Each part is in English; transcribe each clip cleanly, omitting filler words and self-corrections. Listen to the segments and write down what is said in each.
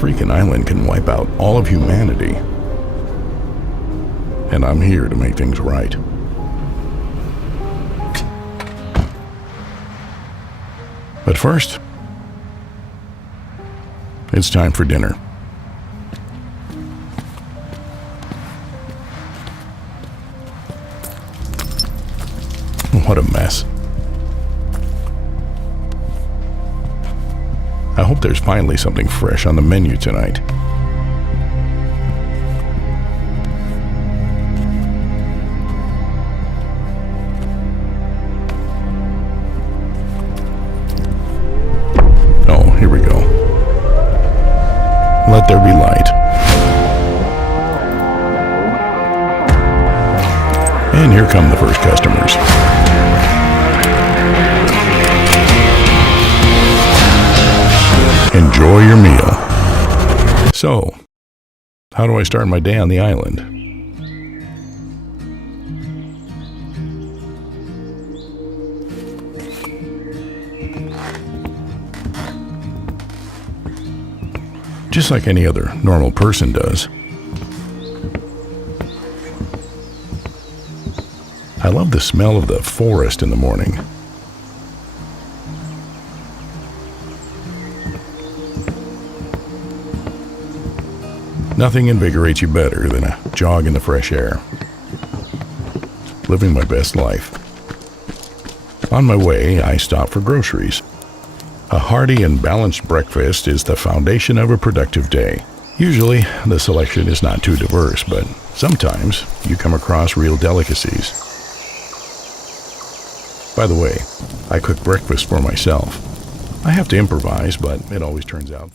freaking island can wipe out all of humanity. And I'm here to make things right. But first, it's time for dinner. What a mess. I hope there's finally something fresh on the menu tonight. Oh, here we go. Let there be light. And here come the first customers. Enjoy your meal. So, how do I start my day on the island? Just like any other normal person does. I love the smell of the forest in the morning. Nothing invigorates you better than a jog in the fresh air. Living my best life. On my way, I stop for groceries. A hearty and balanced breakfast is the foundation of a productive day. Usually, the selection is not too diverse, but sometimes you come across real delicacies. By the way, I cook breakfast for myself. I have to improvise, but it always turns out.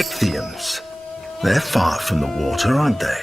Ichthyans. They're far from the water, aren't they?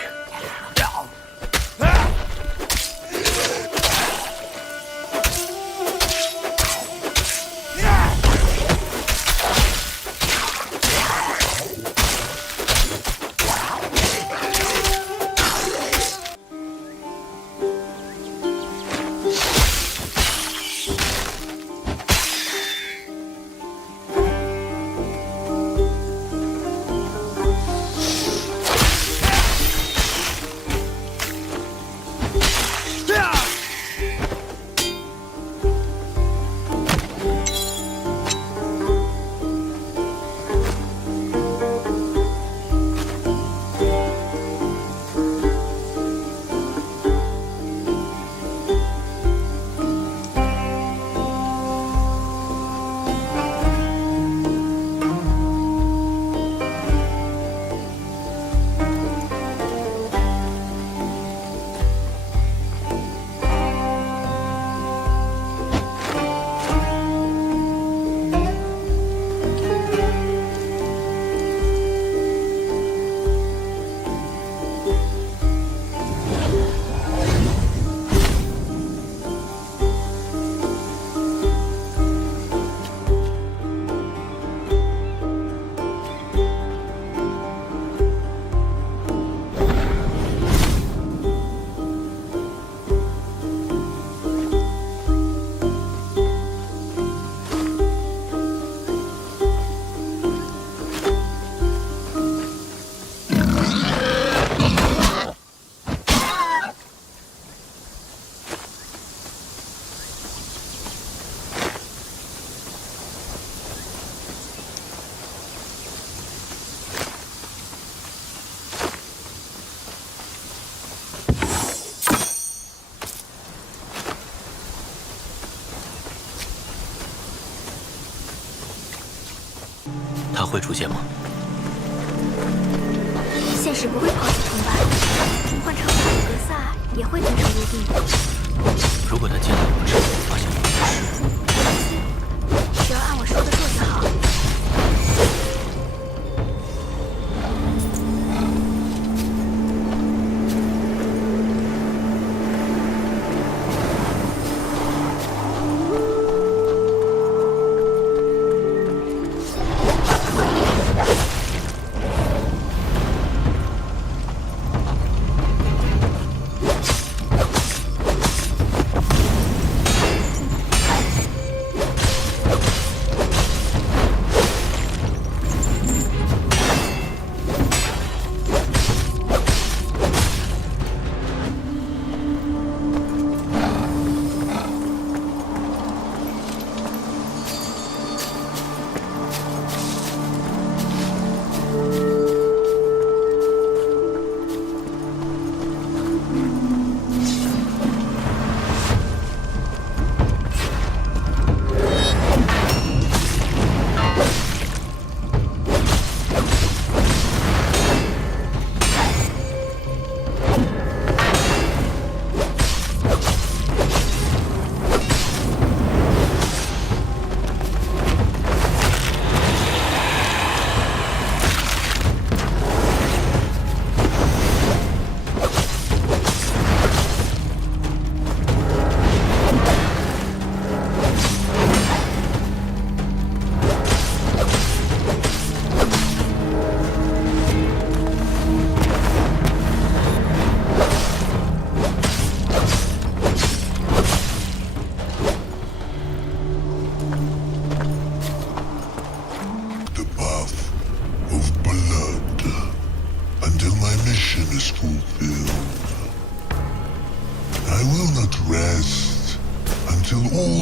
他会出现吗？现实不会抛弃崇拜，换成法格萨也会遵守约定。如果他见到我之后发现我不是，放心，只要按我说的做就好。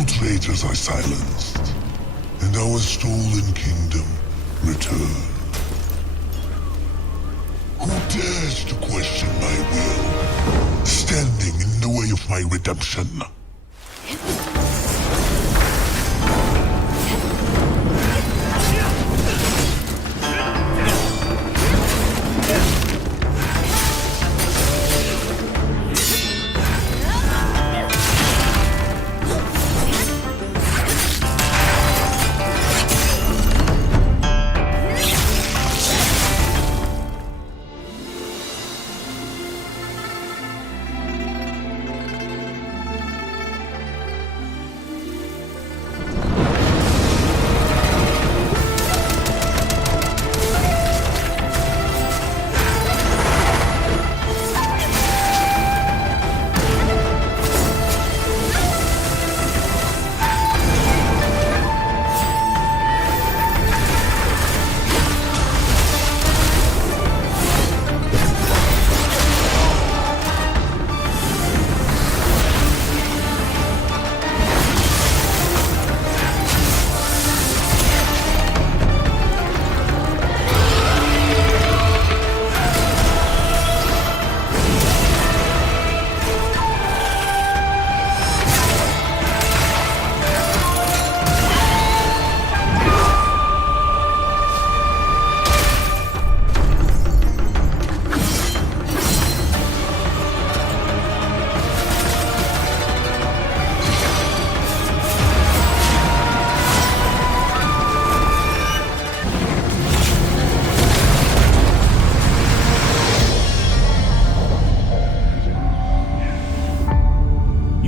Traitors are silenced, and our stolen kingdom returned. Who dares to question my will, standing in the way of my redemption?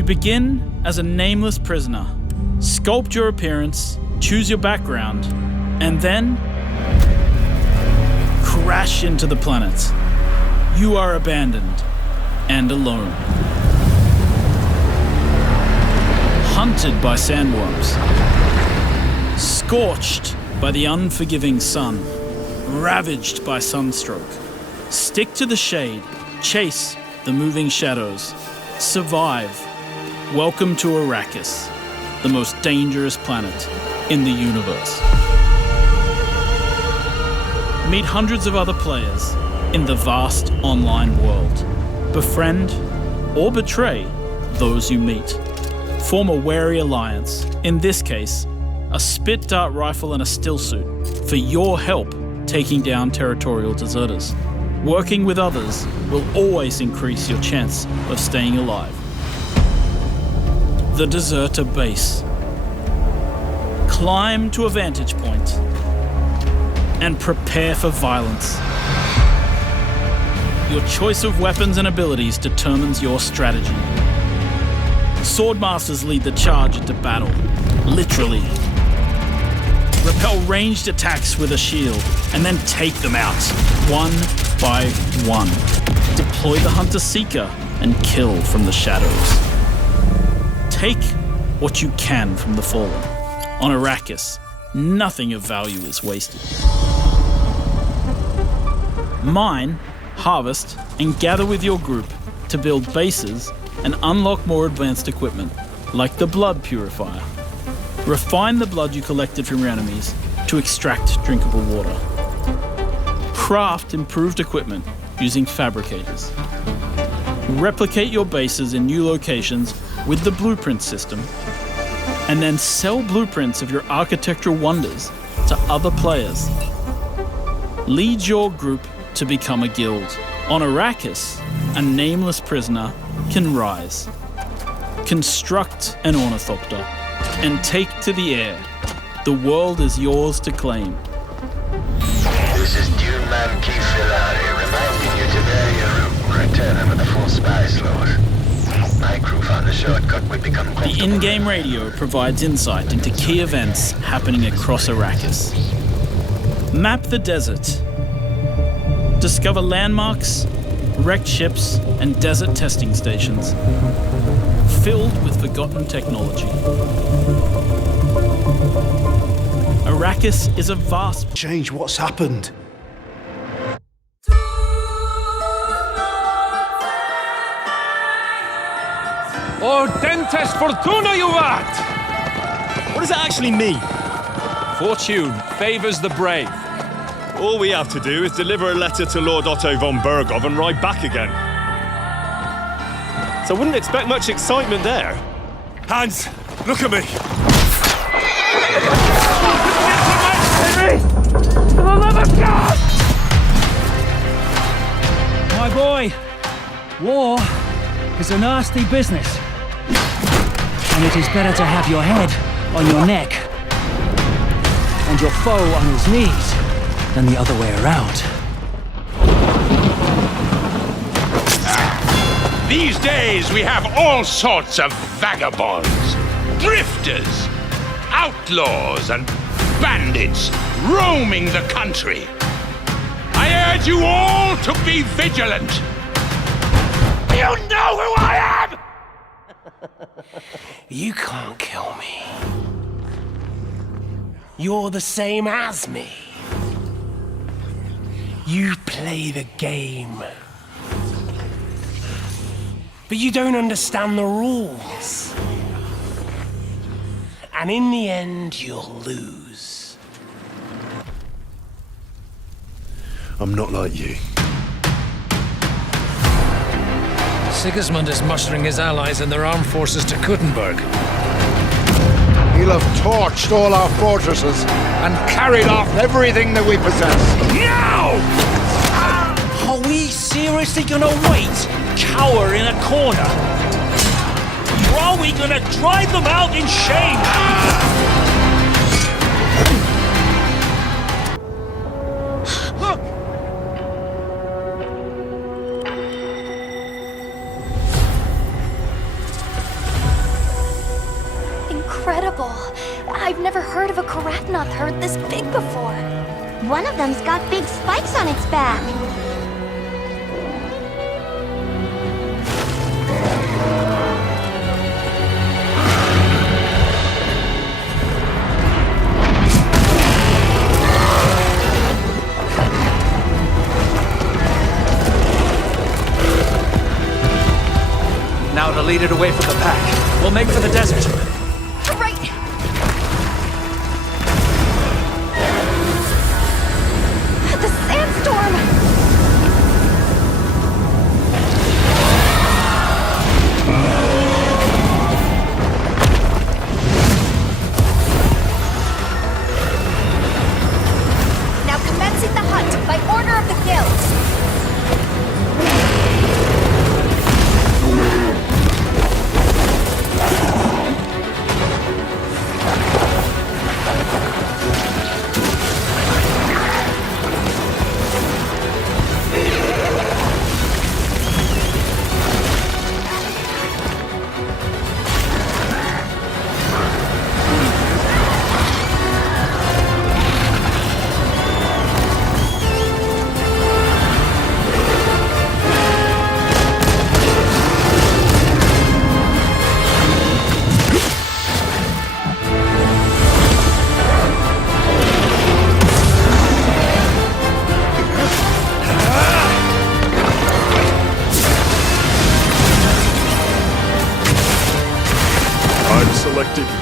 begin as a nameless prisoner, sculpt your appearance, choose your background, and then crash into the planet. You are abandoned and alone. Hunted by sandworms, scorched by the unforgiving sun, ravaged by sunstroke. Stick to the shade, chase the moving shadows, survive. Welcome to Arrakis, the most dangerous planet in the universe. Meet hundreds of other players in the vast online world. Befriend or betray those you meet. Form a wary alliance, in this case, a spit dart rifle and a still suit, for your help taking down territorial deserters. Working with others will always increase your chance of staying alive. The Deserter Base. Climb to a vantage point and prepare for violence. Your choice of weapons and abilities determines your strategy. Swordmasters lead the charge into battle, literally. Repel ranged attacks with a shield, and then take them out, one by one. Deploy the Hunter-Seeker and kill from the shadows. Take what you can from the Fallen. On Arrakis, nothing of value is wasted. Mine, harvest, and gather with your group to build bases and unlock more advanced equipment, like the Blood Purifier. Refine the blood you collected from your enemies to extract drinkable water. Craft improved equipment using fabricators. Replicate your bases in new locations with the blueprint system, and then sell blueprints of your architectural wonders to other players. Lead your group to become a guild. On Arrakis, a nameless prisoner can rise. Construct an ornithopter and take to the air. The world is yours to claim. This is Dune Man Keith reminding you to vary your route. Return with a full spy slot. My crew found a shortcut would become comfortable. The in-game radio provides insight into key events happening across Arrakis. Map the desert. Discover landmarks, wrecked ships, and desert testing stations filled with forgotten technology. Arrakis is a vast... Change what's happened. Ordentes fortuna juvat! What does that actually mean? Fortune favours the brave. All we have to do is deliver a letter to Lord Otto von Bergov and ride back again. So I wouldn't expect much excitement there. Hans, look at me! For the love of God! My boy, war is a nasty business. And it is better to have your head on your neck and your foe on his knees than the other way around. These days we have all sorts of vagabonds, drifters, outlaws and bandits roaming the country. I urge you all to be vigilant. You know who I am! You can't kill me. You're the same as me. You play the game. But you don't understand the rules. And in the end, you'll lose. I'm not like you. Sigismund is mustering his allies and their armed forces to Kuttenberg. He'll have torched all our fortresses and carried off everything that we possess. Now! Are we seriously gonna wait, cower in a corner? Or are we gonna drive them out in shame? Arachnoth heard this big before. One of them's got big spikes on its back. Now to lead it away from the pack. We'll make for the desert. Right! The sandstorm! Now commencing the hunt by order of the guild.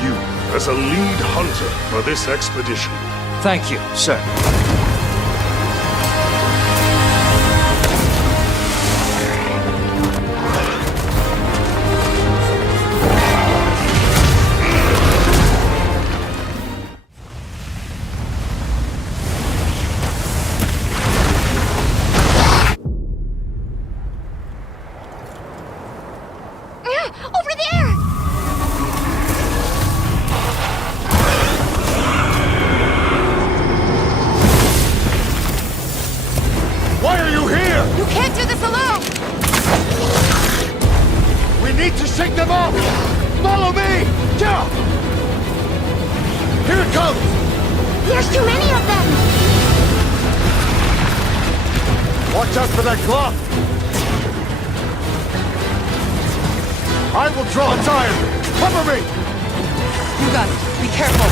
You as a lead hunter for this expedition. Thank you, sir. Over there! Why are you here? You can't do this alone! We need to shake them off! Follow me! Jump! Here it comes! There's too many of them! Watch out for that glove! I will draw its iron! Cover me! You got it. Be careful!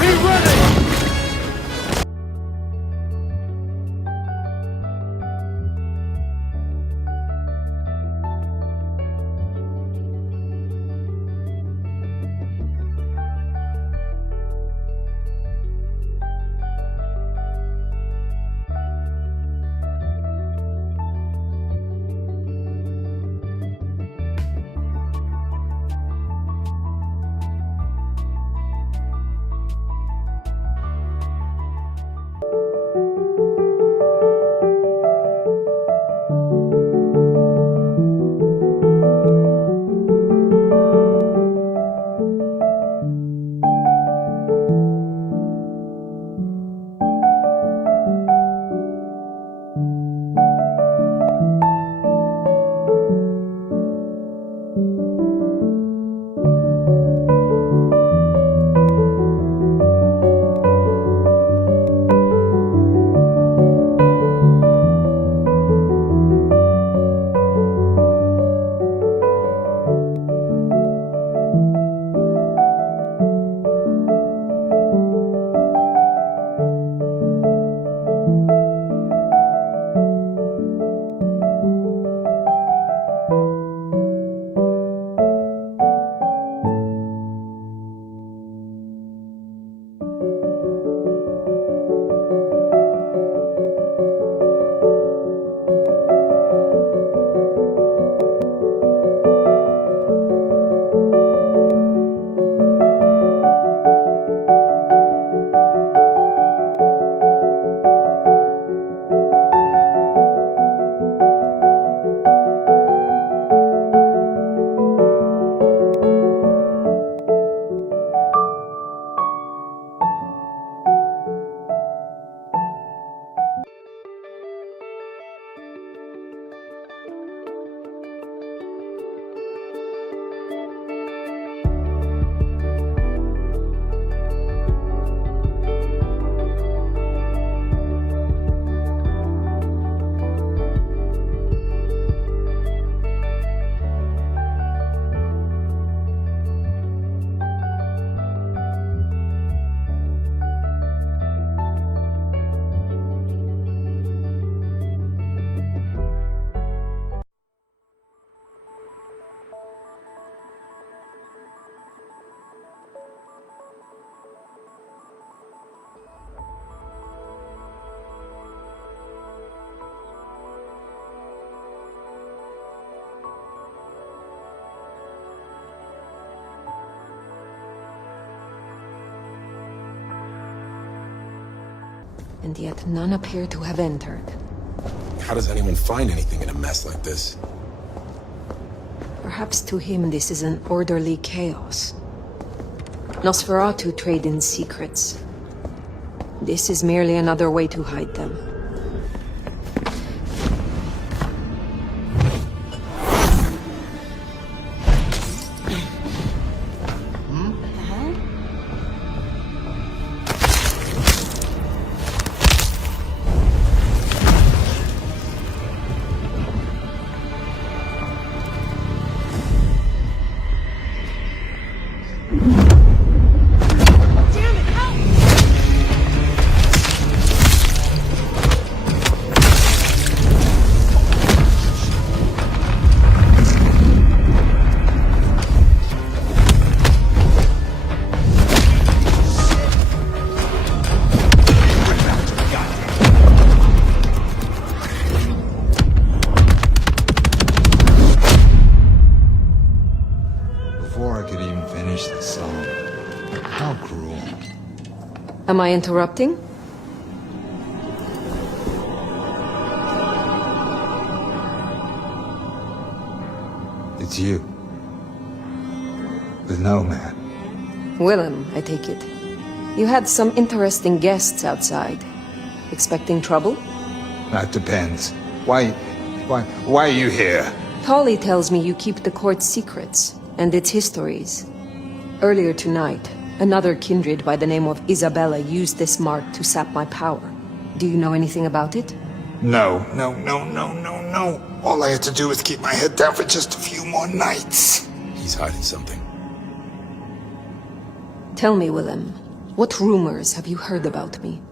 Be ready! and yet none appear to have entered. How does anyone find anything in a mess like this? Perhaps to him this is an orderly chaos. Nosferatu trade in secrets. This is merely another way to hide them. Am I interrupting? It's you. The Nomad. Willem, I take it. You had some interesting guests outside. Expecting trouble? That depends. Why are you here? Tolly tells me you keep the court's secrets and its histories. Earlier tonight, another kindred by the name of Isabella used this mark to sap my power. Do you know anything about it? No. All I had to do was keep my head down for just a few more nights. He's hiding something. Tell me, Willem, what rumors have you heard about me?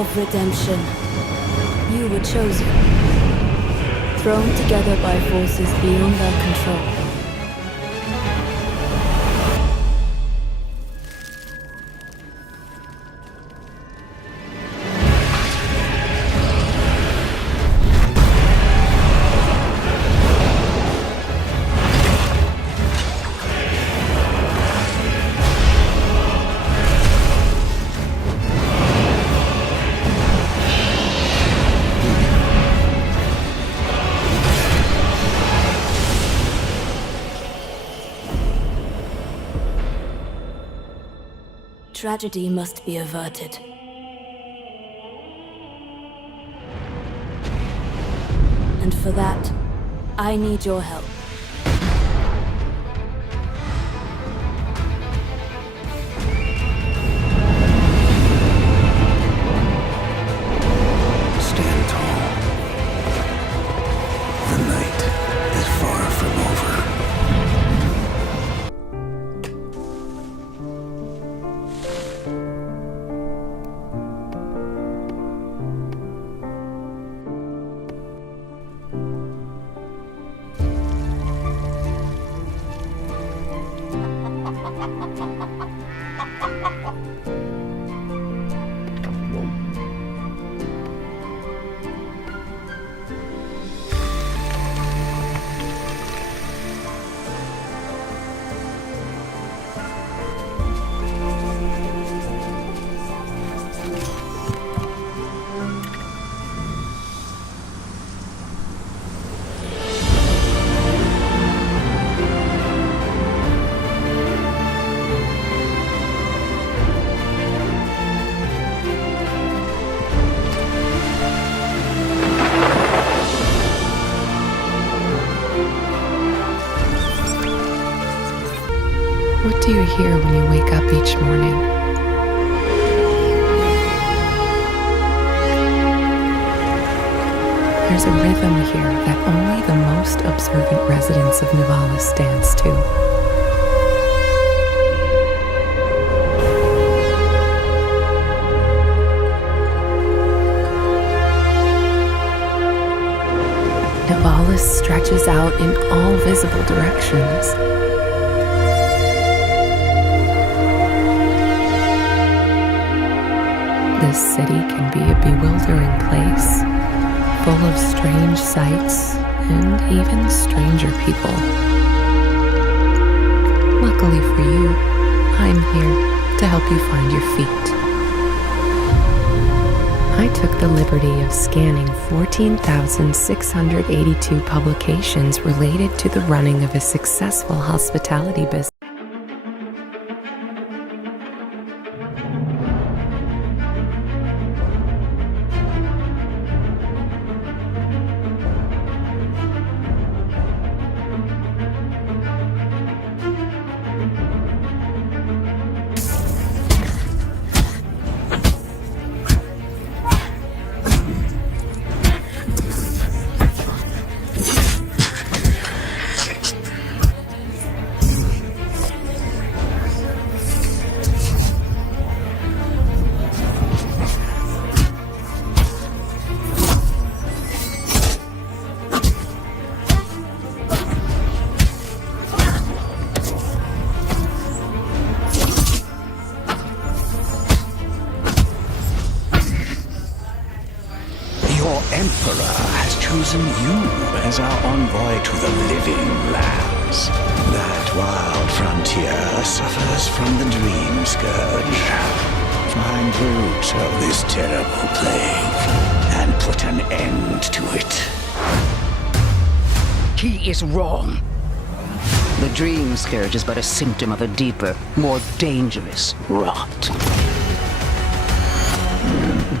of redemption. You were chosen, thrown together by forces beyond our control. Tragedy must be averted. And for that, I need your help. Stand tall. The night is far from over. What do you hear when you wake up each morning? There's a rhythm here that only the most observant residents of Nivalis dance to. Nivalis stretches out in all visible directions. This city can be a bewildering place, full of strange sights and even stranger people. Luckily for you, I'm here to help you find your feet. I took the liberty of scanning 14,682 publications related to the running of a successful hospitality business. chosen you as our envoy to the living lands. That wild frontier suffers from the dream scourge. Find the root of this terrible plague and put an end to it. He is wrong. The dream scourge is but a symptom of a deeper, more dangerous rot.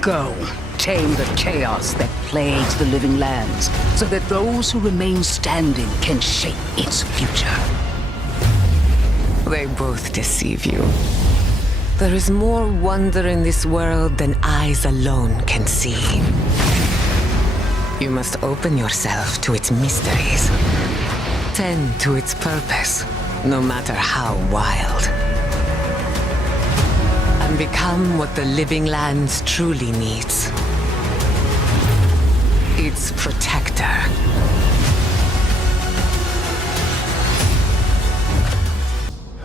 Go, tame the chaos that plagues the living lands, so that those who remain standing can shape its future. They both deceive you. There is more wonder in this world than eyes alone can see. You must open yourself to its mysteries. Tend to its purpose, no matter how wild. can become what the living lands truly needs. Its protector.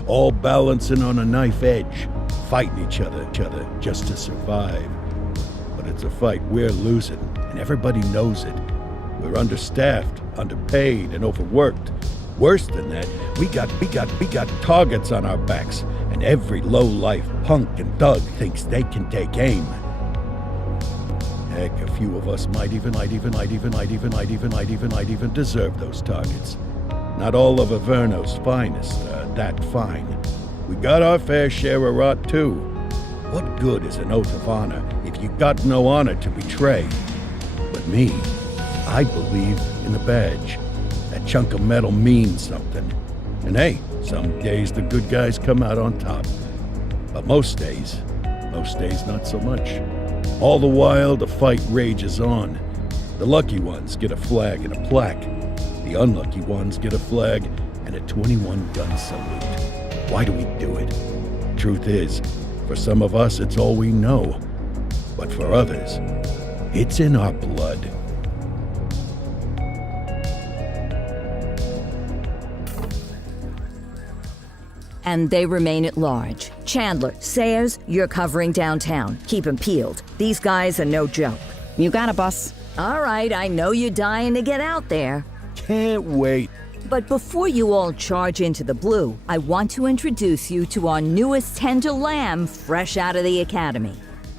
All balancing on a knife edge, fighting each other just to survive. But it's a fight we're losing, and everybody knows it. We're understaffed, underpaid, and overworked. Worse than that, we got targets on our backs, and every low-life punk and thug thinks they can take aim. Heck, a few of us might even deserve those targets. Not all of Averno's finest are that fine. We got our fair share of rot too. What good is an oath of honor if you got no honor to betray? But me, I believe in the badge. That chunk of metal means something. And hey, some days the good guys come out on top. But most days not so much. All the while, the fight rages on. The lucky ones get a flag and a plaque. The unlucky ones get a flag and a 21-gun salute. Why do we do it? Truth is, for some of us, it's all we know. But for others, it's in our blood. And they remain at large. Chandler, Sayers, you're covering downtown. Keep 'em peeled. These guys are no joke. You got it, boss. All right, I know you're dying to get out there. Can't wait. But before you all charge into the blue, I want to introduce you to our newest tender lamb fresh out of the academy.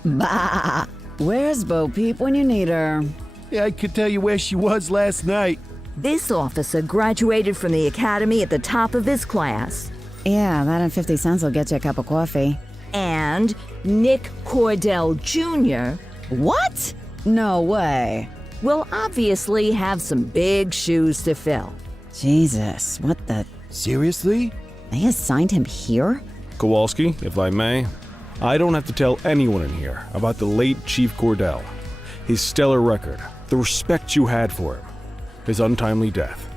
Bah! Where's Bo Peep when you need her? Yeah, I could tell you where she was last night. This officer graduated from the academy at the top of his class. Yeah, that and 50 cents will get you a cup of coffee. And Nick Cordell Jr. What? No way. Will obviously have some big shoes to fill. Jesus, what the... Seriously? They assigned him here? Kowalski, if I may, I don't have to tell anyone in here about the late Chief Cordell, his stellar record, the respect you had for him, his untimely death.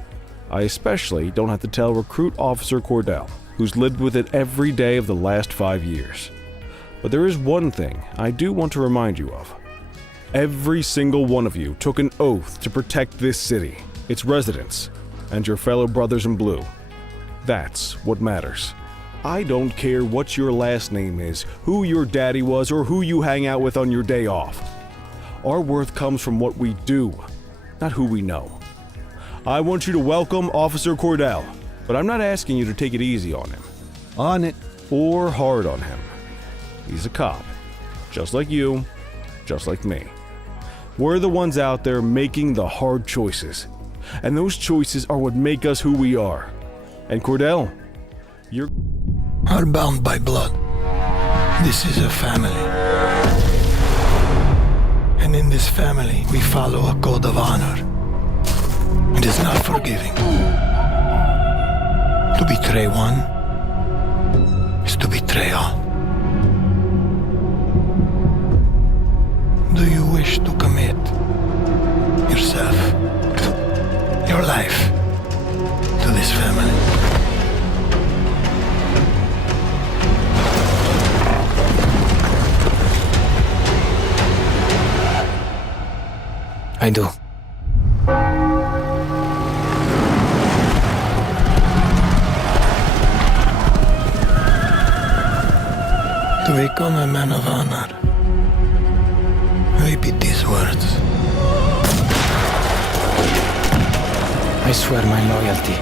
I especially don't have to tell Recruit Officer Cordell, who's lived with it every day of the last 5 years. But there is one thing I do want to remind you of. Every single one of you took an oath to protect this city, its residents, and your fellow brothers in blue. That's what matters. I don't care what your last name is, who your daddy was, or who you hang out with on your day off. Our worth comes from what we do, not who we know. I want you to welcome Officer Cordell, but I'm not asking you to take it easy on him. On it. Or hard on him. He's a cop, just like you, just like me. We're the ones out there making the hard choices. And those choices are what make us who we are. And Cordell, you're... are bound by blood. This is a family. And in this family, we follow a code of honor. It is not forgiving. To betray one is to betray all. Do you wish to commit yourself, your life, to this family? I do. To become a man of honor, repeat these words. I swear my loyalty.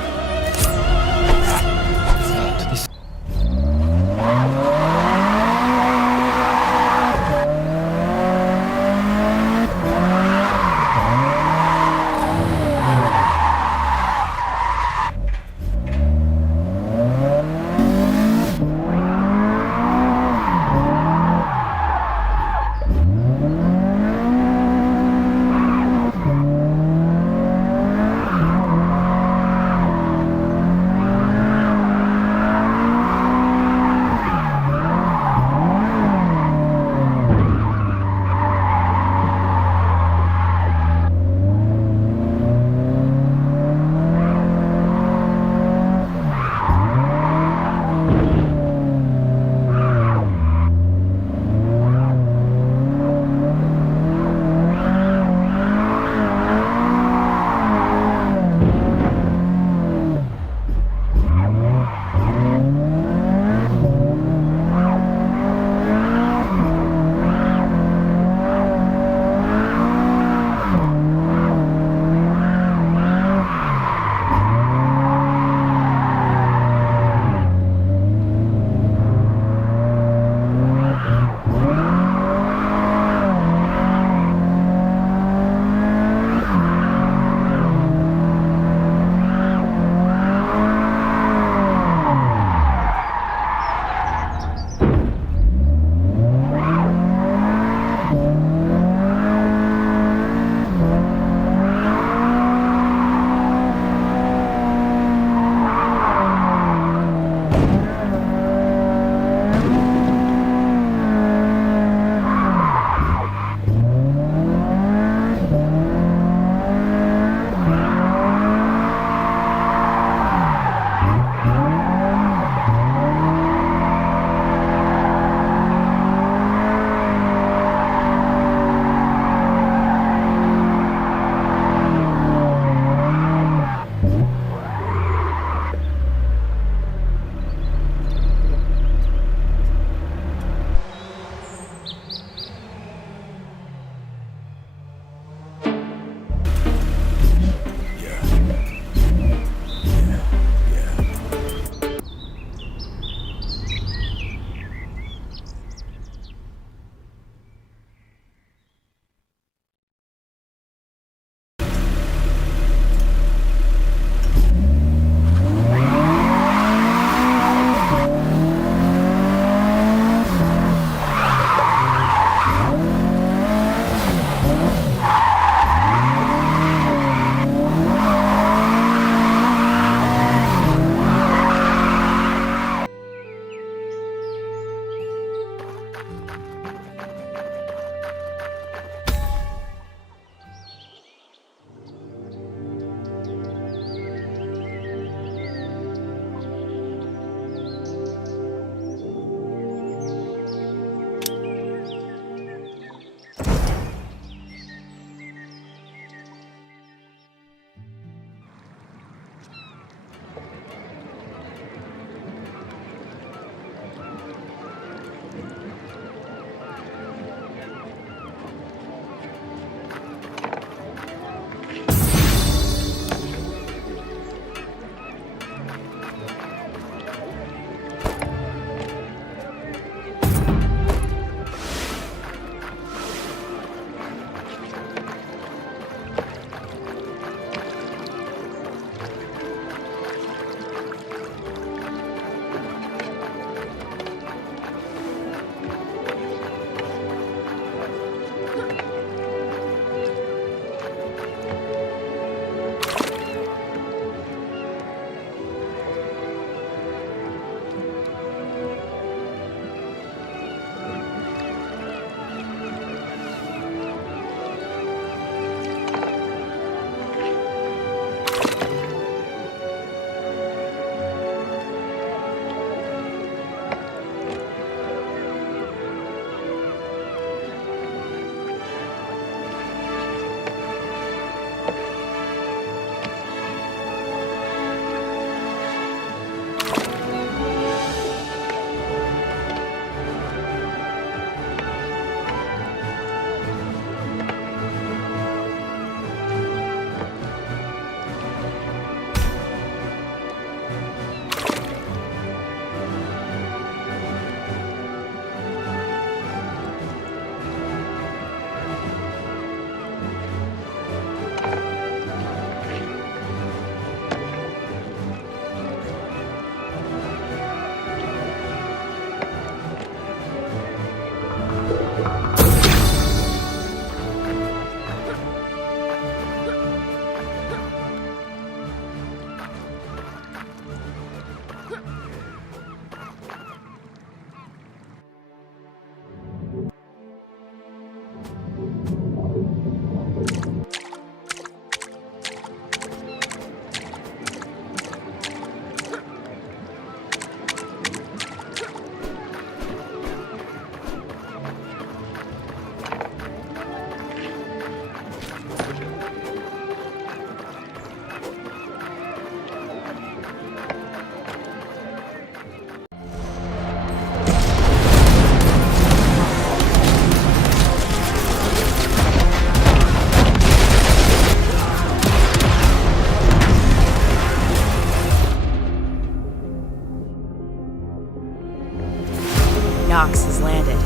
Nox has landed.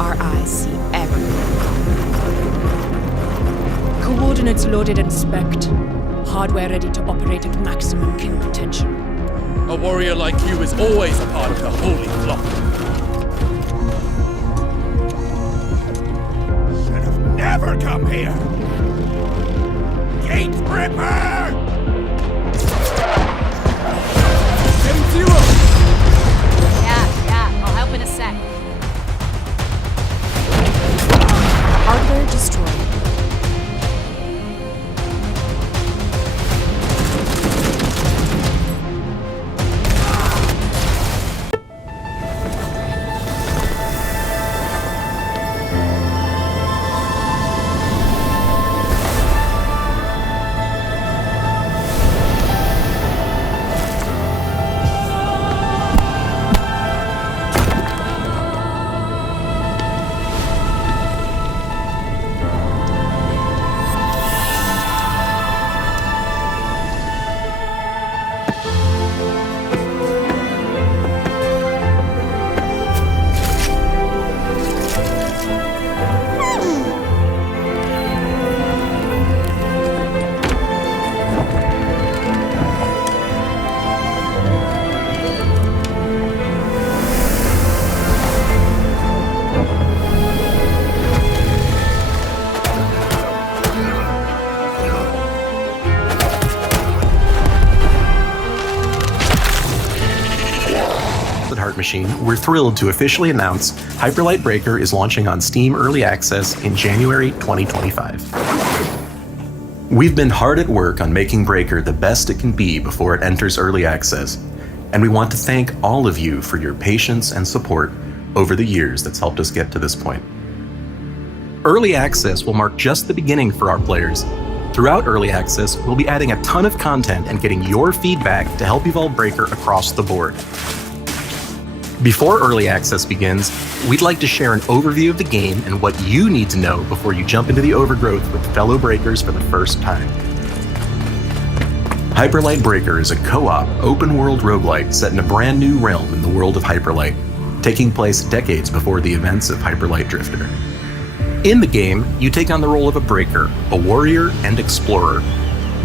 Our eyes see everything. Coordinates loaded and spec'd. Hardware ready to operate at maximum king potential. A warrior like you is always a part of the holy flock. Should have never come here! Gate Ripper! Getting zero! Yeah, I'll help in a sec. Hardware destroyed. We're thrilled to officially announce Hyperlight Breaker is launching on Steam Early Access in January 2025. We've been hard at work on making Breaker the best it can be before it enters Early Access, and we want to thank all of you for your patience and support over the years that's helped us get to this point. Early Access will mark just the beginning for our players. Throughout Early Access, we'll be adding a ton of content and getting your feedback to help evolve Breaker across the board. Before Early Access begins, we'd like to share an overview of the game and what you need to know before you jump into the overgrowth with fellow Breakers for the first time. Hyperlight Breaker is a co-op, open-world roguelite set in a brand new realm in the world of Hyperlight, taking place decades before the events of Hyperlight Drifter. In the game, you take on the role of a Breaker, a warrior and explorer.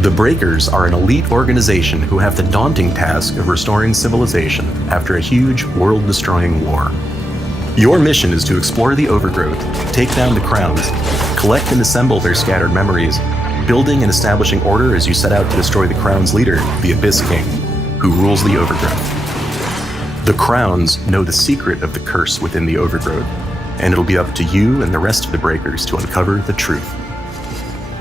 The Breakers are an elite organization who have the daunting task of restoring civilization after a huge, world-destroying war. Your mission is to explore the overgrowth, take down the crowns, collect and assemble their scattered memories, building and establishing order as you set out to destroy the crown's leader, the Abyss King, who rules the overgrowth. The crowns know the secret of the curse within the overgrowth, and it'll be up to you and the rest of the Breakers to uncover the truth.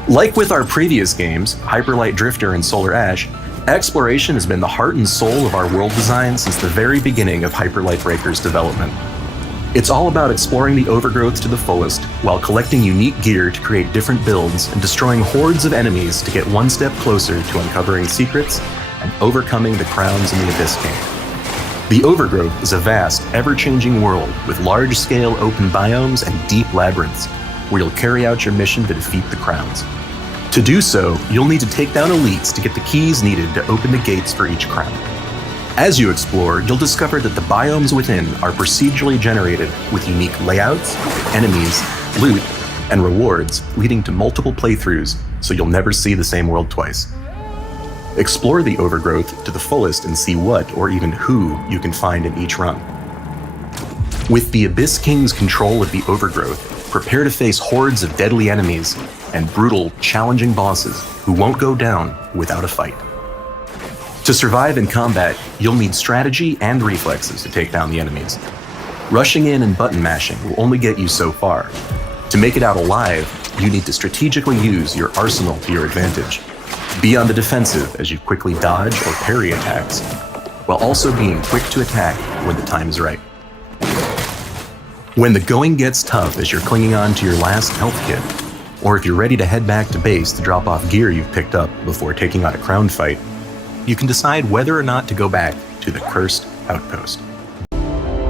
Like with our previous games, Hyperlight Drifter and Solar Ash, exploration has been the heart and soul of our world design since the very beginning of Hyperlight Breaker's development. It's all about exploring the overgrowth to the fullest, while collecting unique gear to create different builds and destroying hordes of enemies to get one step closer to uncovering secrets and overcoming the crowns in the Abyss King. The overgrowth is a vast, ever-changing world with large-scale open biomes and deep labyrinths, where you'll carry out your mission to defeat the crowns. To do so, you'll need to take down elites to get the keys needed to open the gates for each crown. As you explore, you'll discover that the biomes within are procedurally generated with unique layouts, enemies, loot, and rewards, leading to multiple playthroughs, so you'll never see the same world twice. Explore the overgrowth to the fullest and see what, or even who, you can find in each run. With the Abyss King's control of the overgrowth, prepare to face hordes of deadly enemies and brutal, challenging bosses who won't go down without a fight. To survive in combat, you'll need strategy and reflexes to take down the enemies. Rushing in and button mashing will only get you so far. To make it out alive, you need to strategically use your arsenal to your advantage. Be on the defensive as you quickly dodge or parry attacks, while also being quick to attack when the time is right. When the going gets tough as you're clinging on to your last health kit, or if you're ready to head back to base to drop off gear you've picked up before taking on a crown fight, you can decide whether or not to go back to the Cursed Outpost.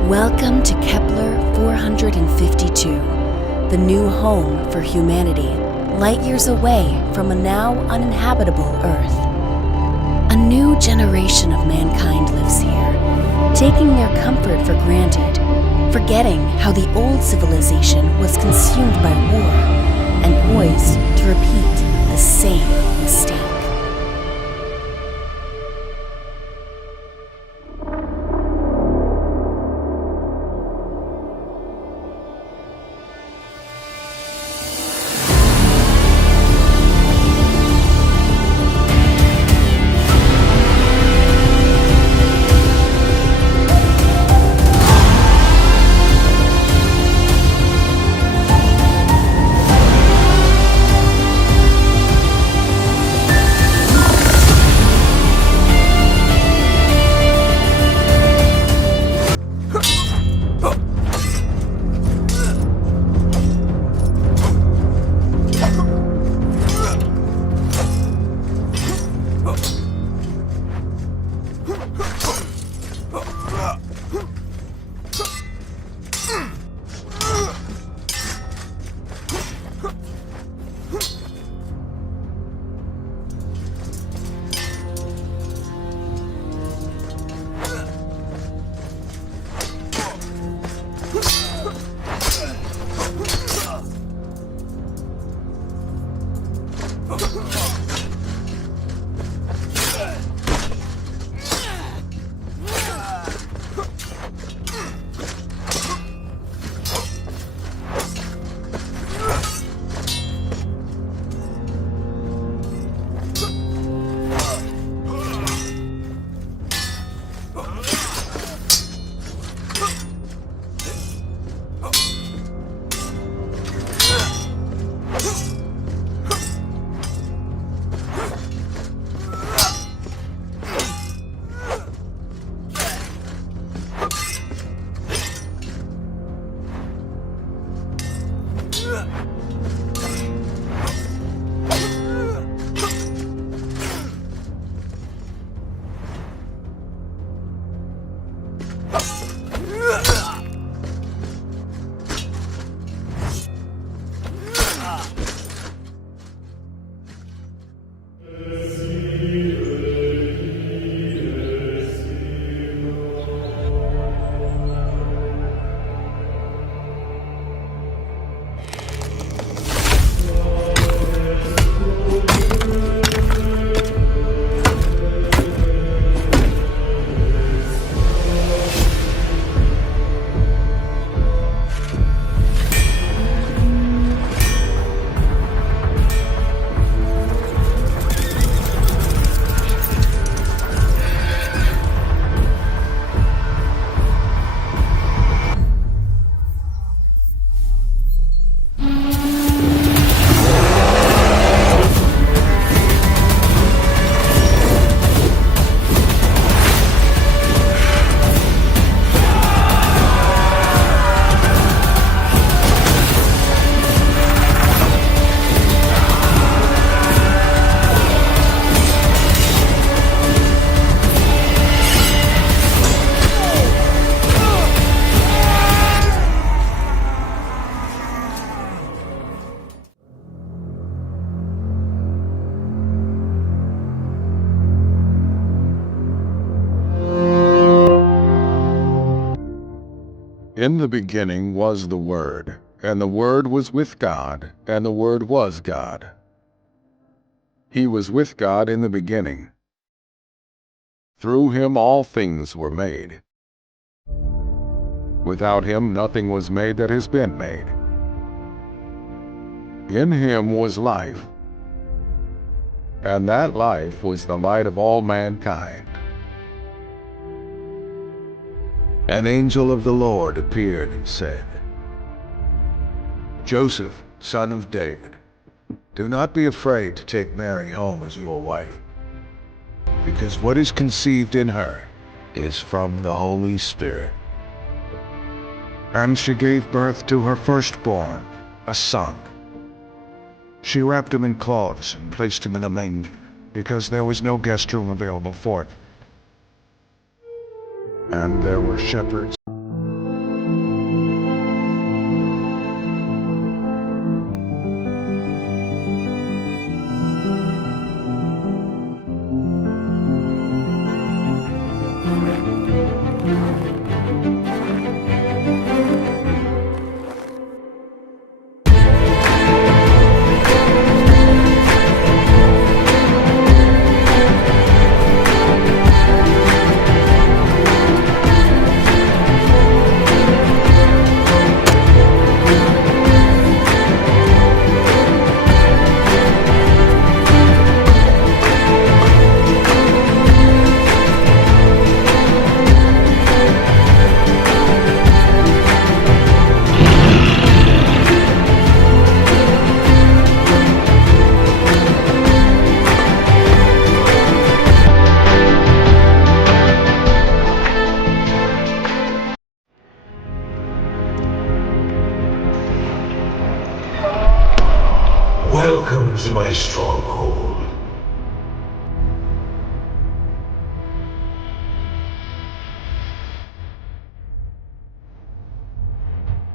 Welcome to Kepler 452, the new home for humanity, light years away from a now uninhabitable Earth. A new generation of mankind lives here, taking their comfort for granted, forgetting how the old civilization was consumed by war and poised to repeat the same mistake. In the beginning was the Word, and the Word was with God, and the Word was God. He was with God in the beginning. Through him all things were made. Without him nothing was made that has been made. In him was life, and that life was the light of all mankind. An angel of the Lord appeared and said, Joseph, son of David, do not be afraid to take Mary home as your wife, because what is conceived in her is from the Holy Spirit. And she gave birth to her firstborn, a son. She wrapped him in cloths and placed him in a manger, because there was no guest room available for him. And there were shepherds. to my stronghold.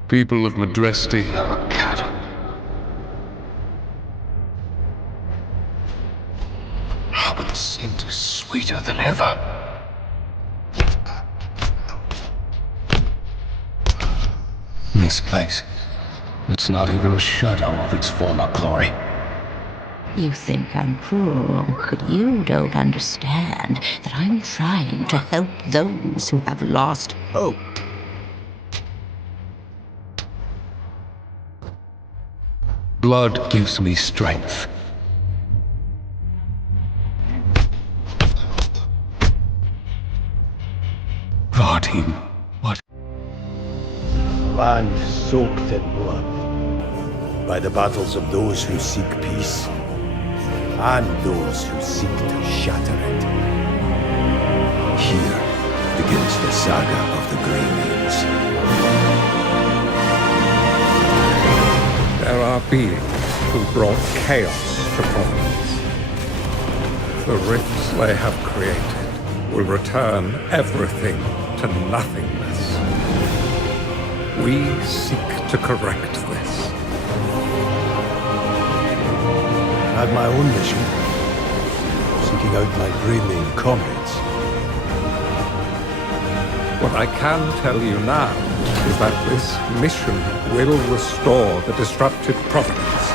People of Madresti are cattle. Oh, it seemed sweeter than ever. This place, it's not even a shadow of its former glory. You think I'm cruel, but you don't understand that I'm trying to help those who have lost hope. Blood gives me strength. Vartin, what? Land soaked in blood by the battles of those who seek peace and those who seek to shatter it. Here begins the saga of the Greymeans. There are beings who brought chaos to Providence. The rifts they have created will return everything to nothingness. We seek to correct this. I have my own mission, seeking out my Greymean comrades. What I can tell you now is that this mission will restore the disrupted Providence.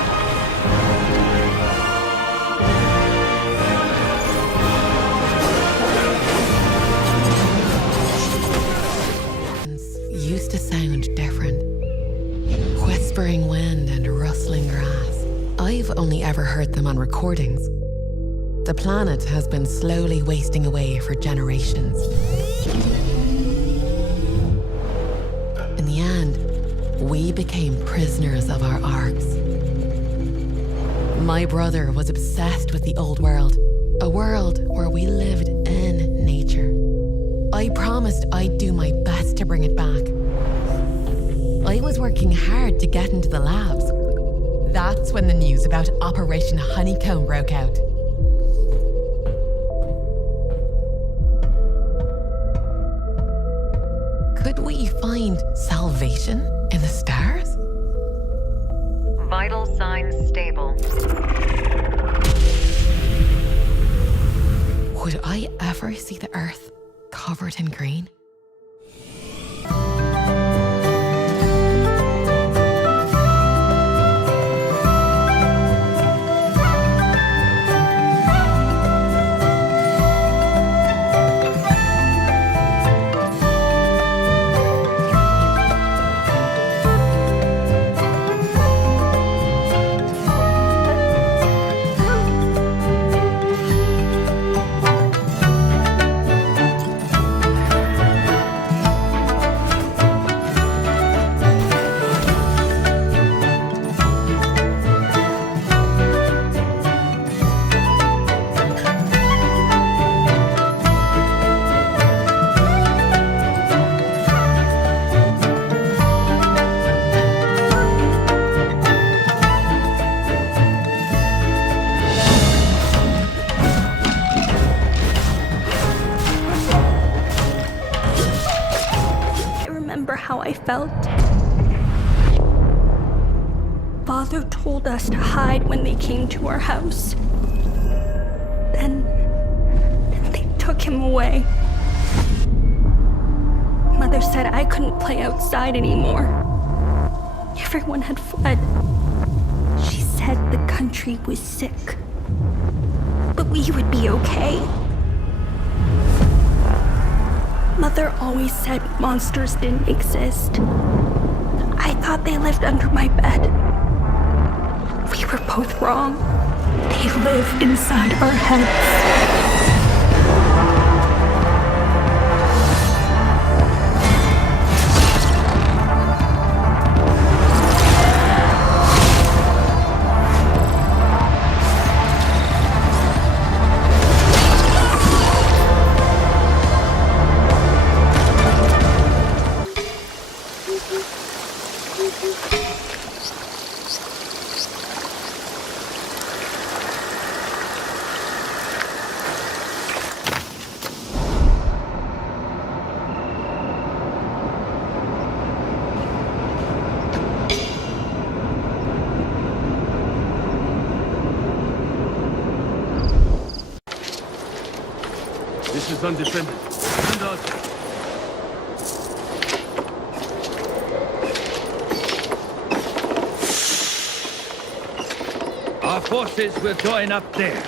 Used to sound different. Whispering wind and rustling grass. I've only ever heard them on recordings. The planet has been slowly wasting away for generations. In the end, we became prisoners of our arcs. My brother was obsessed with the old world, a world where we lived in nature. I promised I'd do my best to bring it back. I was working hard to get into the labs. That's when the news about Operation Honeycomb broke out. Could we find salvation in the stars? Vital signs stable. Would I ever see the Earth covered in green? How I felt. Father told us to hide when they came to our house. Then they took him away. Mother said I couldn't play outside anymore. Everyone had fled. She said the country was sick, but we would be okay. Mother always said monsters didn't exist. I thought they lived under my bed. We were both wrong. They live inside our heads. undefended. And us. Our forces will join up there.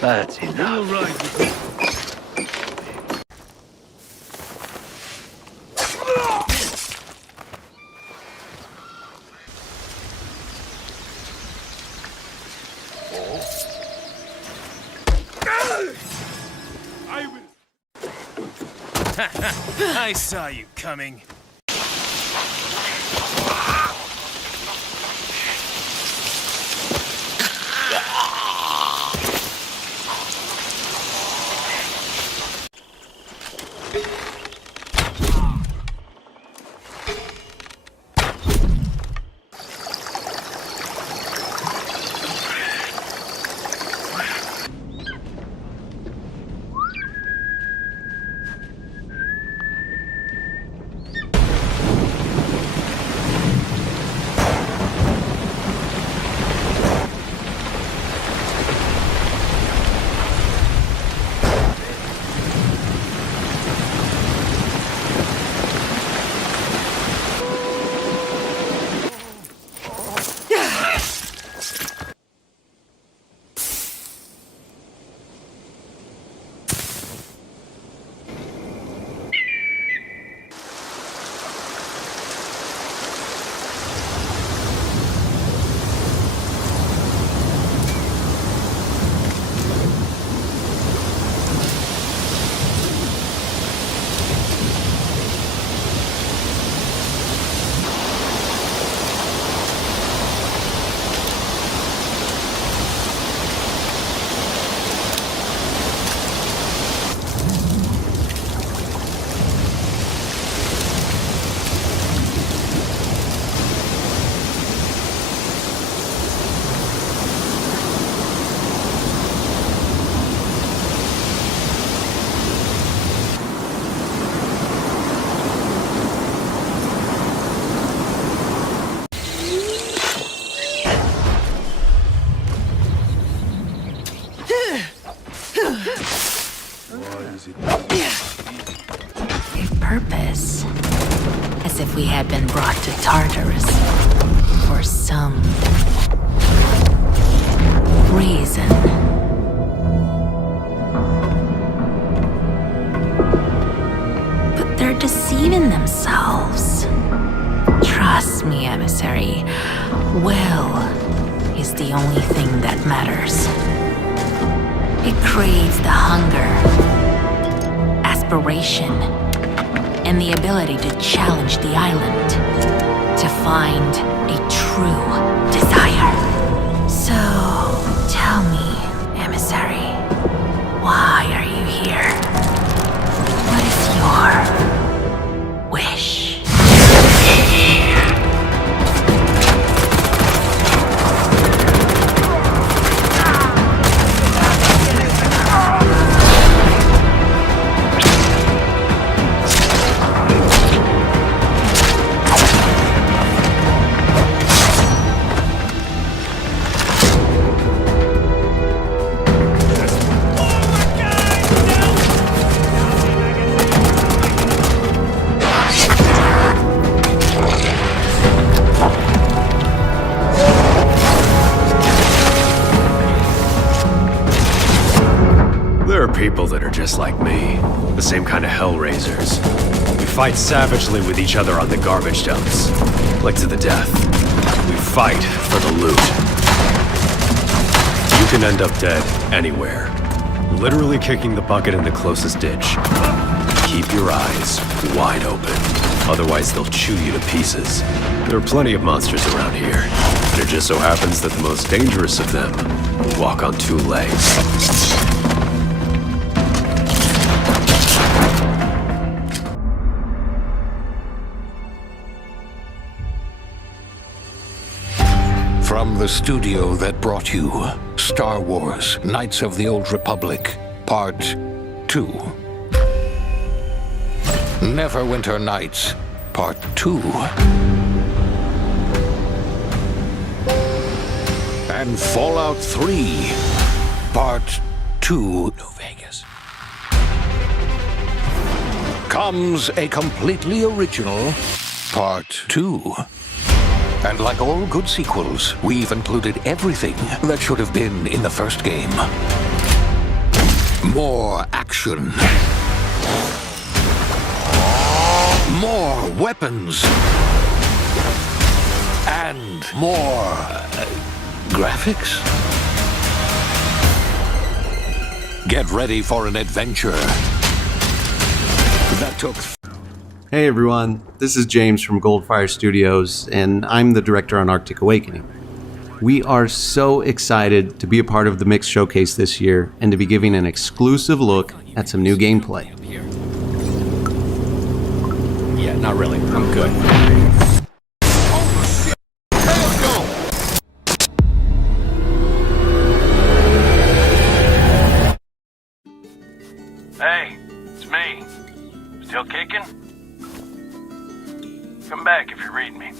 That's enough. We will rise with you. I saw you coming. Purpose. As if we had been brought to Tartarus for some reason. But they're deceiving themselves. Trust me, emissary. Will is the only thing that matters. It creates the hunger, aspiration, and the ability to challenge the island, to find a true desire. So, tell me, emissary, why are you here? What is your wish? People that are just like me, the same kind of hellraisers. We fight savagely with each other on the garbage dumps, like to the death. We fight for the loot. You can end up dead anywhere, literally kicking the bucket in the closest ditch. Keep your eyes wide open, otherwise they'll chew you to pieces. There are plenty of monsters around here, and it just so happens that the most dangerous of them walk on two legs. From the studio that brought you Star Wars: Knights of the Old Republic, Part 2. Neverwinter Nights, Part 2. And Fallout 3, Part 2. to New Vegas comes a completely original Part 2. And like all good sequels, we've included everything that should have been in the first game. More action. More weapons. And more graphics. Get ready for an adventure that took... Hey everyone, this is James from Goldfire Studios, and I'm the director on Arctic Awakening. We are so excited to be a part of the Mix Showcase this year and to be giving an exclusive look at some new gameplay. Yeah, not really. I'm good. Hey, it's me. Still kicking? Come back if you're reading me.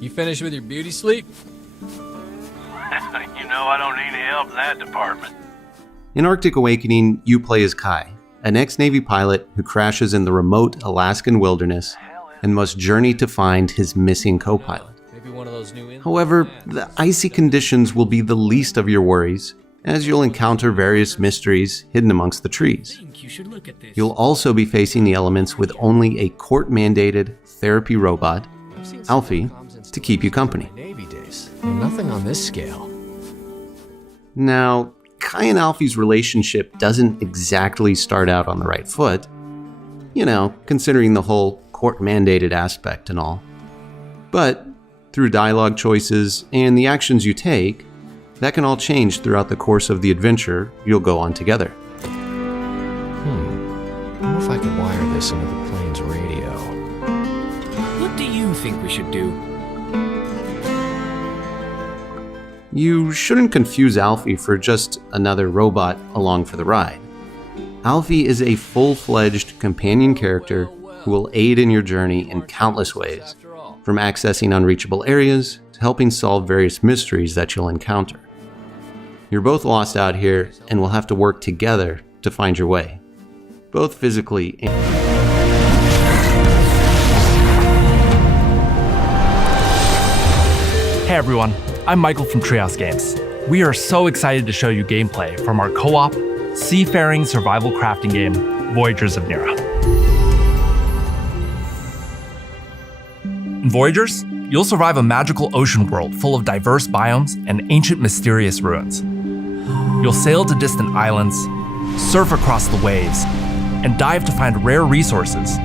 You finished with your beauty sleep? You know I don't need any help in that department. In Arctic Awakening, you play as Kai, an ex-Navy pilot who crashes in the remote Alaskan wilderness and must journey to find his missing co-pilot. Maybe one of those new However, the icy conditions will be the least of your worries, as you'll encounter various mysteries hidden amongst the trees. You'll also be facing the elements with only a court-mandated therapy robot, Alfie, to keep you company. Navy days. Nothing on this scale. Now, Kai and Alfie's relationship doesn't exactly start out on the right foot, you know, considering the whole court-mandated aspect and all. But through dialogue choices and the actions you take, that can all change throughout the course of the adventure you'll go on together. I wonder if I could wire this into the plane's radio. What do you think we should do? You shouldn't confuse Alfie for just another robot along for the ride. Alfie is a full-fledged companion character who will aid in your journey in countless ways, from accessing unreachable areas to helping solve various mysteries that you'll encounter. You're both lost out here and will have to work together to find your way, both physically and... Hey everyone, I'm Michael from Treehouse Games. We are so excited to show you gameplay from our co-op, seafaring survival crafting game, Voyagers of Nera. In Voyagers, you'll survive a magical ocean world full of diverse biomes and ancient mysterious ruins. You'll sail to distant islands, surf across the waves, and dive to find rare resources,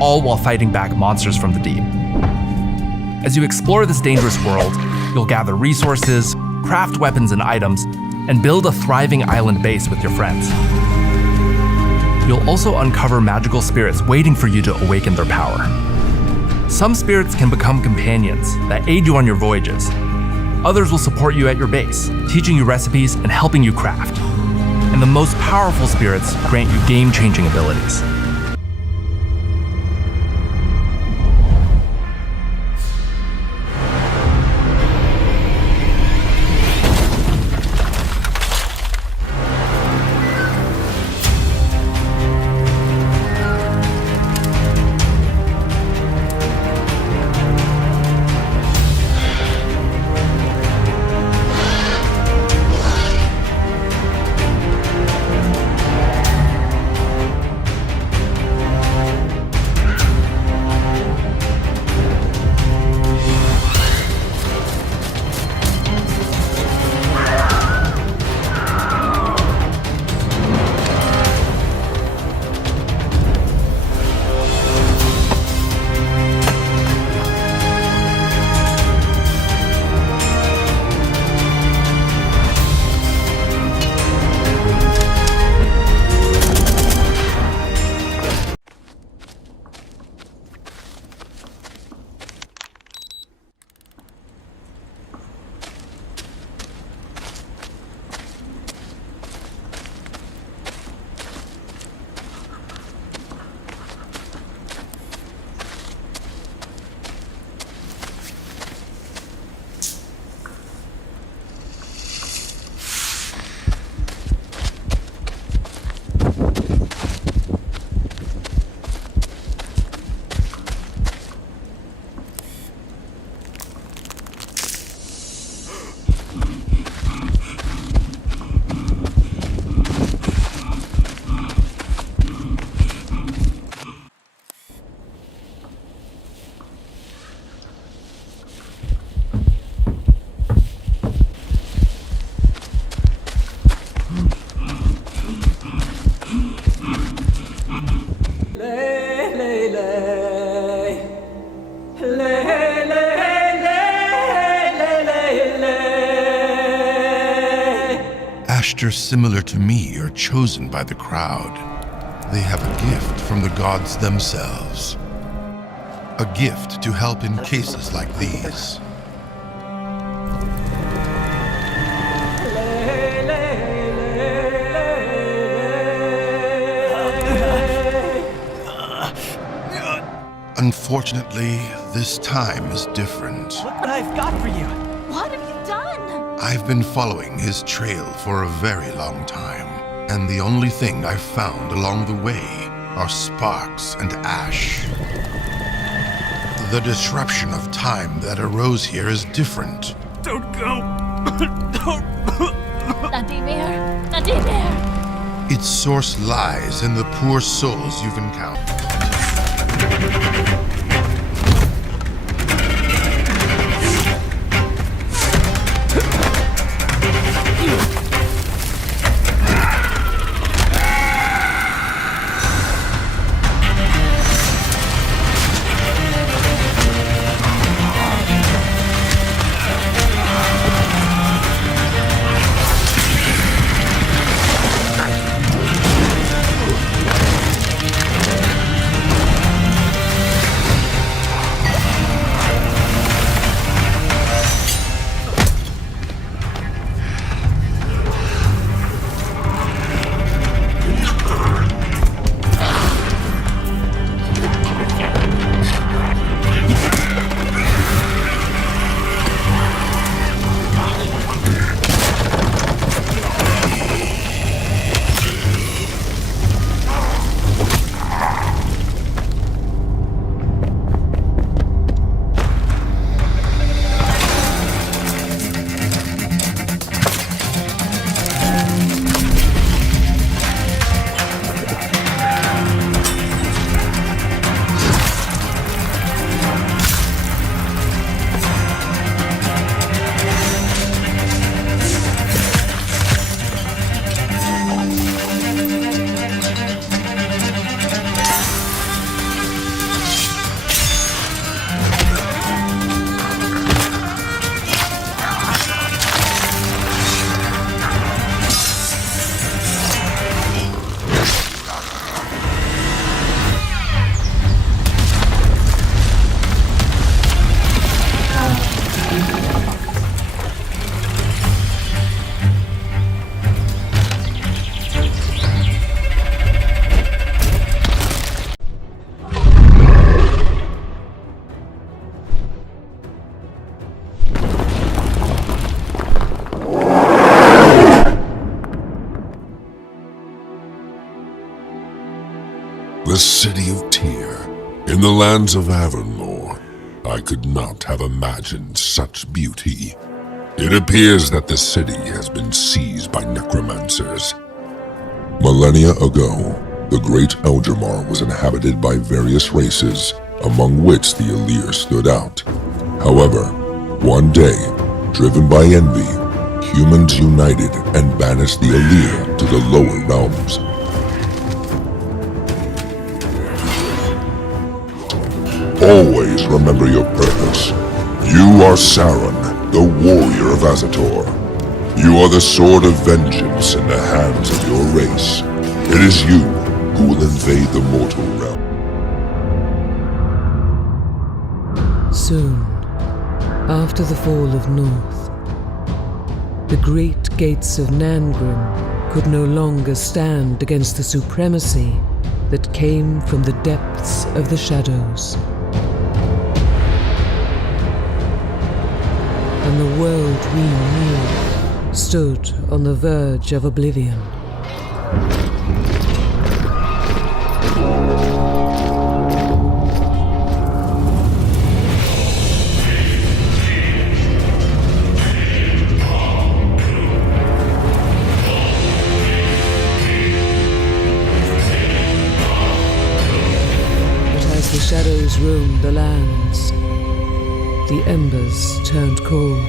all while fighting back monsters from the deep. As you explore this dangerous world, you'll gather resources, craft weapons and items, and build a thriving island base with your friends. You'll also uncover magical spirits waiting for you to awaken their power. Some spirits can become companions that aid you on your voyages. Others will support you at your base, teaching you recipes and helping you craft. And the most powerful spirits grant you game-changing abilities. Ashtars similar to me are chosen by the crowd. They have a gift from the gods themselves. A gift to help in cases like these. Unfortunately, this time is different. Look what I've got for you. What have you done? I've been following his trail for a very long time, and the only thing I've found along the way are sparks and ash. The disruption of time that arose here is different. Don't go. Don't. Nadimir! Its source lies in the poor souls you've encountered. The city of Tyr, in the lands of Avonlore. I could not have imagined such beauty. It appears that the city has been seized by necromancers. Millennia ago, the Great Eldermar was inhabited by various races, among which the Alir stood out. However, one day, driven by envy, humans united and banished the Alir to the lower realms. Always remember your purpose. You are Sauron, the warrior of Azator. You are the sword of vengeance in the hands of your race. It is you who will invade the mortal realm. Soon, after the fall of North, the great gates of Nangrim could no longer stand against the supremacy that came from the depths of the shadows. And the world we knew stood on the verge of oblivion. But as the shadows roamed the lands, the embers turned cold.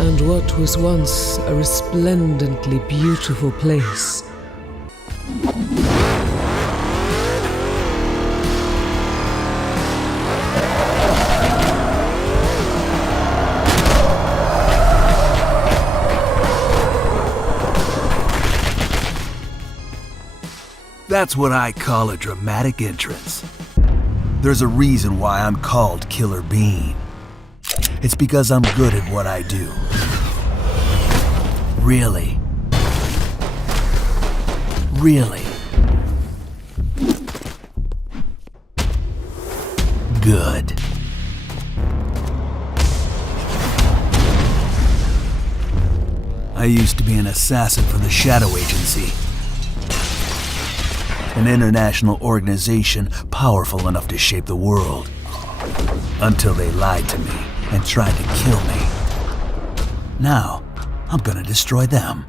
And what was once a resplendently beautiful place That's what I call a dramatic entrance. There's a reason why I'm called Killer Bean. It's because I'm good at what I do. Really. Really. Good. I used to be an assassin for the Shadow Agency, an international organization powerful enough to shape the world, until they lied to me and tried to kill me. Now, I'm gonna destroy them.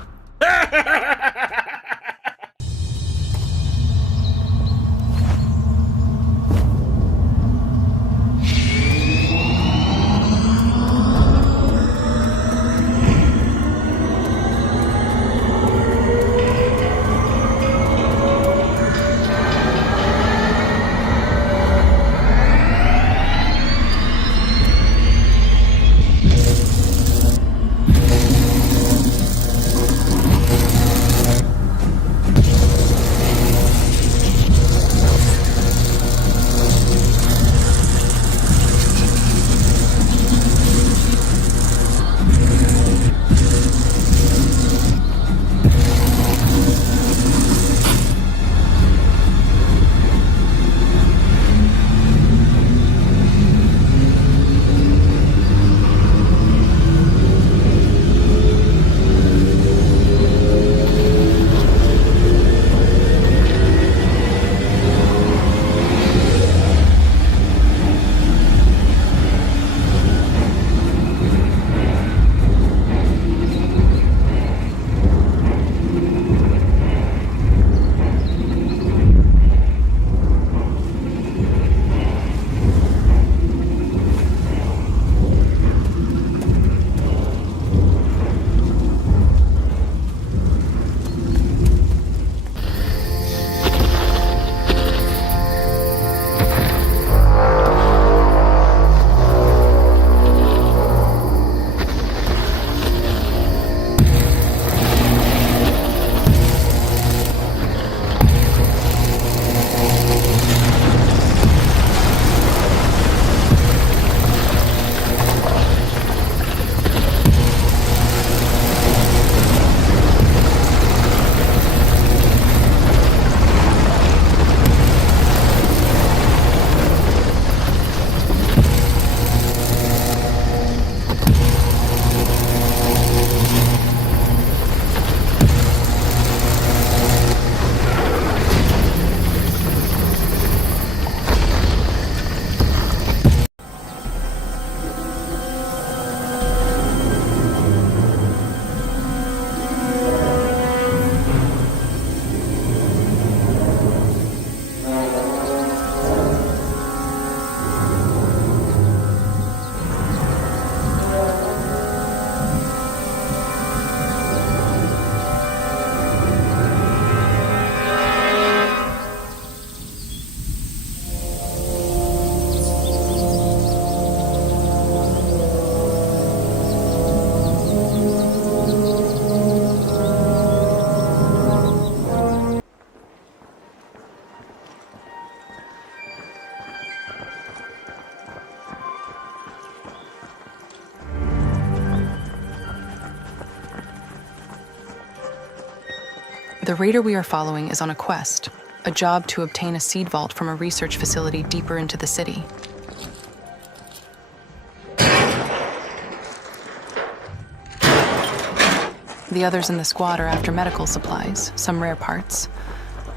The raider we are following is on a quest, a job to obtain a seed vault from a research facility deeper into the city. The others in the squad are after medical supplies, some rare parts,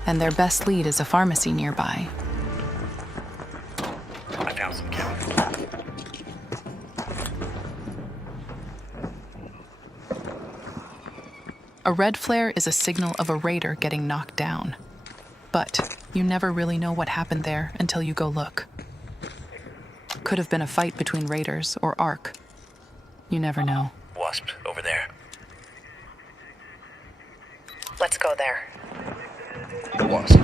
and their best lead is a pharmacy nearby. I found some chemicals. A red flare is a signal of a raider getting knocked down. But you never really know what happened there until you go look. Could have been a fight between raiders or ARC. You never know. Wasp, over there. Let's go there. Wasp.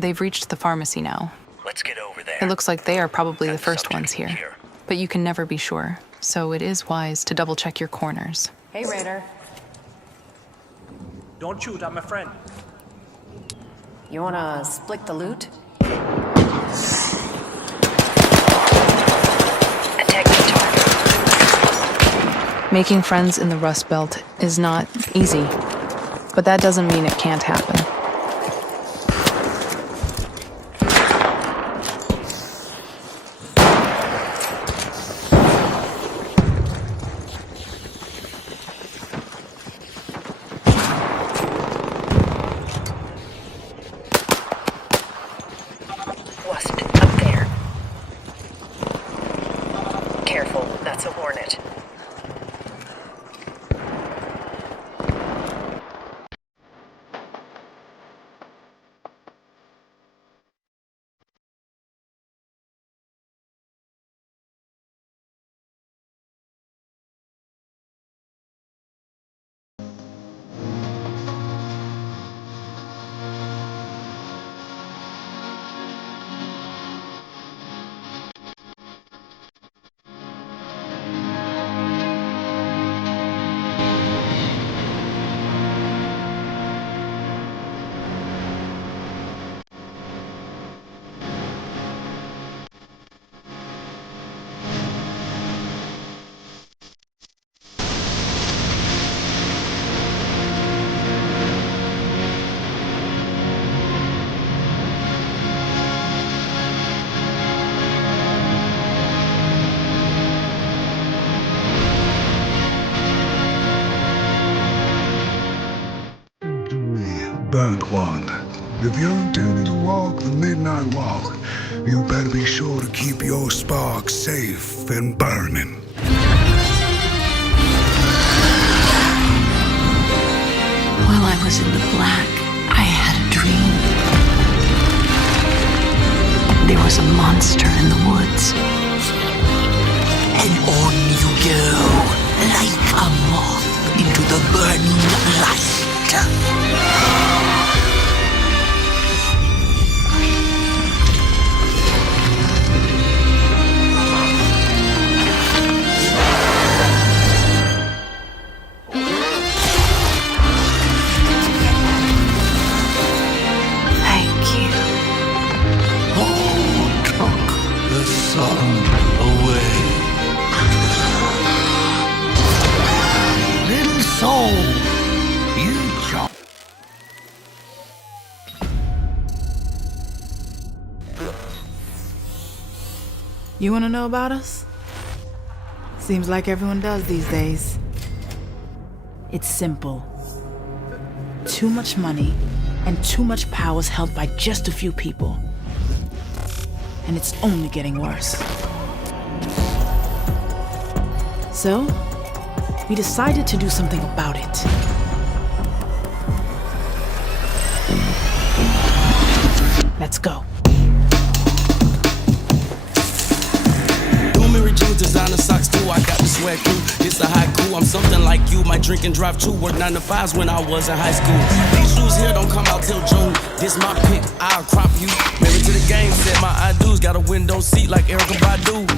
They've reached the pharmacy now. Let's get over there. It looks like they are probably the first ones here. But you can never be sure, so it is wise to double-check your corners. Hey, Raider. Don't shoot, I'm a friend. You wanna split the loot? Attack the target. Making friends in the Rust Belt is not easy, but that doesn't mean it can't happen. Burnt one. If you're intending to walk the midnight walk, you better be sure to keep your spark safe and burning. While I was in the black, I had a dream. There was a monster in the woods. And on you go, like a moth into the burning light. You want to know about us? Seems like everyone does these days. It's simple. Too much money and too much power is held by just a few people. And it's only getting worse. So, we decided to do something about it. Let's go. Designer socks too, I got the swag too. It's a haiku, I'm something like you. My drink and drive too, work 9 to 5s when I was in high school. These shoes here don't come out till June. This my pick, I'll crop you. Married to the game, said my I do's. Got a window seat like Erykah Badu.